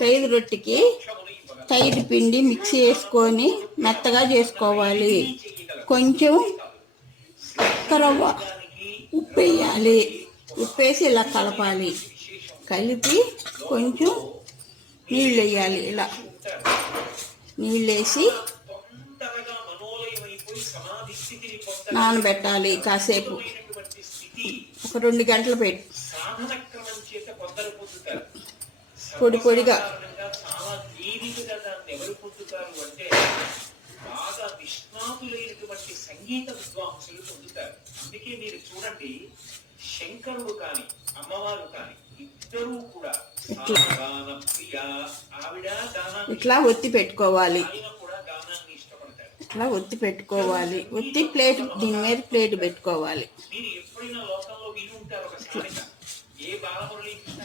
తైదు రొట్టెకి తైదు పిండి మిక్సీ వేసుకొని మెత్తగా చేసుకోవాలి. కొంచెం రవ్వ ఉప్పు వేయాలి. ఉప్పు వేసి ఇలా కలపాలి. కలిపి కొంచెం నీళ్ళు వేయాలి. ఇలా నీళ్ళు వేసి నానబెట్టాలి. కాసేపు ఒక 2 గంటలు పెట్టి పొడి పొడిగా సంగీత విద్వాంసులు పొందుతారు. అందుకే మీరు చూడండి, శంకరుడు కాని అమ్మవారు కాని ఇద్దరూ కూడా ఇట్లా ఒత్తి పెట్టుకోవాలి. ఇట్లా ఒత్తి పెట్టుకోవాలి. ఒత్తి ప్లేట్, దీని మీద ప్లేట్ పెట్టుకోవాలి.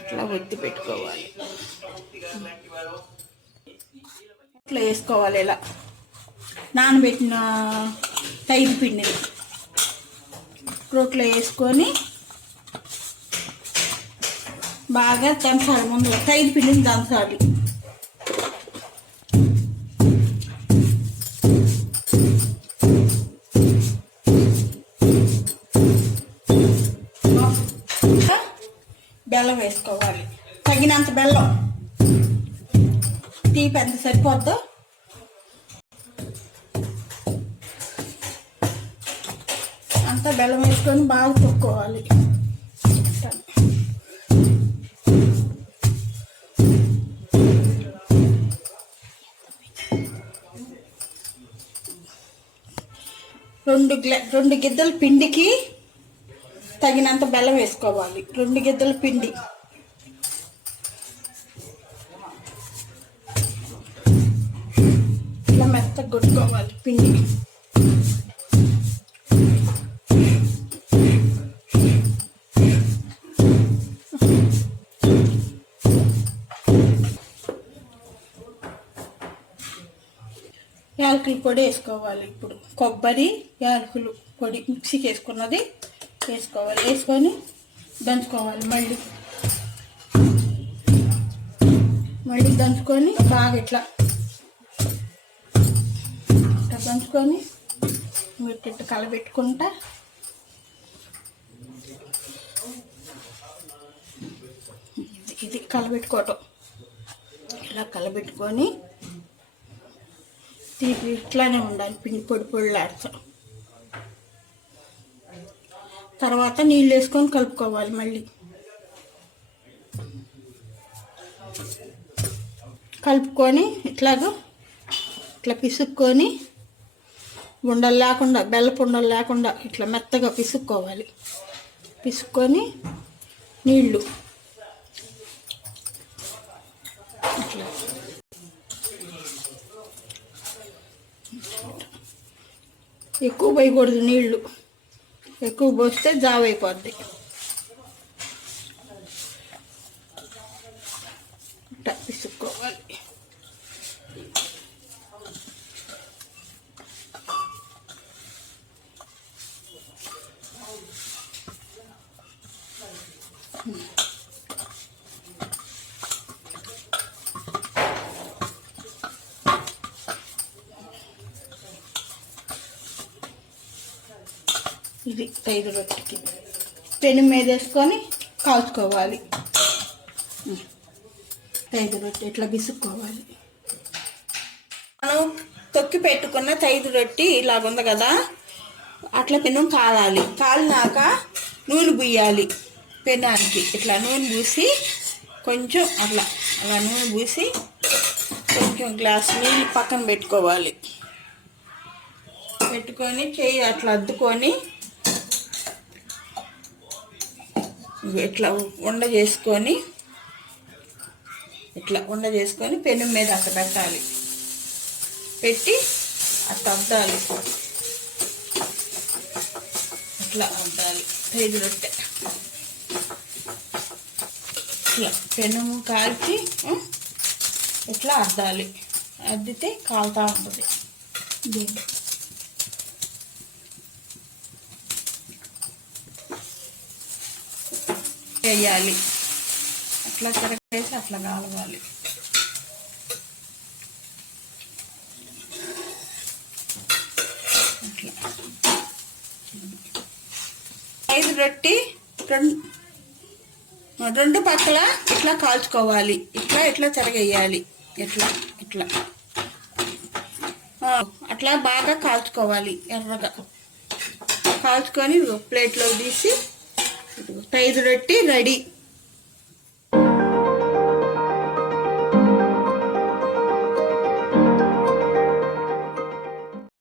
ఇట్లా ఒత్తి పెట్టుకోవాలి. ఇట్లా వేసుకోవాలి. ఇలా నానబెట్టిన తైదు పిండిని రోట్లో వేసుకొని బాగా దంచాలి. ముందు తైదు పిండిని దంచాలి. బెల్లం వేసుకోవాలి. తగినంత బెల్లం, తీపి ఎంత సరిపోద్దో అంతా బెల్లం వేసుకొని బాగా తొక్కోవాలి. రెండు గిద్దల పిండికి తగినంత బెల్లం వేసుకోవాలి. 2 గిద్దల పిండి. ఇలా మెత్తగా కొట్టుకోవాలి పిండి. యాలకుల పొడి వేసుకోవాలి. ఇప్పుడు కొబ్బరి, యాలకులు పొడి మిక్సీకి వేసుకున్నది వేసుకోవాలి. వేసుకొని దంచుకోవాలి. మళ్ళీ దంచుకొని బాగా ఇట్లా దంచుకొని ఇట్లా కలబెట్టుకుంటా ఇది కలబెట్టుకోవటం. ఇలా కలబెట్టుకొని తీపి ఇట్లానే ఉండాలి. పిండి పొడి పొడిలాడతాం. తర్వాత నీళ్ళు వేసుకొని కలుపుకోవాలి. మళ్ళీ కలుపుకొని ఇట్లా పిసుక్కొని ఉండలు లేకుండా, బెల్లపు ఉండలు లేకుండా ఇట్లా మెత్తగా పిసుక్కోవాలి. పిసుక్కొని నీళ్ళు ఇట్లా ఎక్కువ పోయకూడదు. నీళ్ళు ఎక్కువ పోస్తే జావ అయిపోద్ది. ఇట్లా పిసుక్కోవాలి. ఇది తైదు రొట్టెకి పెను మీద వేసుకొని కాల్చుకోవాలి. తైదు రొట్టె ఇట్లా బిసుక్కోవాలి. మనం తొక్కి పెట్టుకున్న తైదు రొట్టె ఇలాగుంది కదా, అట్లా పెను కాలాలి. కాలినాక నూనె పూయాలి. పెనానికి ఇట్లా నూనె పూసి కొంచెం అలా నూనె పూసి కొంచెం గ్లాస్ నీళ్ళు పక్కన పెట్టుకోవాలి. పెట్టుకొని చెయ్యి అట్లా అద్దుకొని ఇట్లా ఉండ చేసుకొని పెనం మీద అట్ట పెట్టాలి. పెట్టి అట్ట అద్దాలి. ఇట్లా అద్దాలి. తైదు రొట్టె ఇట్లా పెనము కాల్చి ఇట్లా అద్దాలి. అద్దితే కాలుతూ ఉంటుంది. దీన్ని వేయాలి. అట్లా తిరగేసి అట్లా కాలవాలి. ఐదు రొట్టి రెండు రెండు పక్కల ఇట్లా కాల్చుకోవాలి. ఇట్లా ఇట్లా చెరగేయాలి. ఇట్లా ఇట్లా అట్లా బాగా కాల్చుకోవాలి. ఎర్రగా కాల్చుకొని ప్లేట్లో తీసి 5 రొట్టి రెడీ.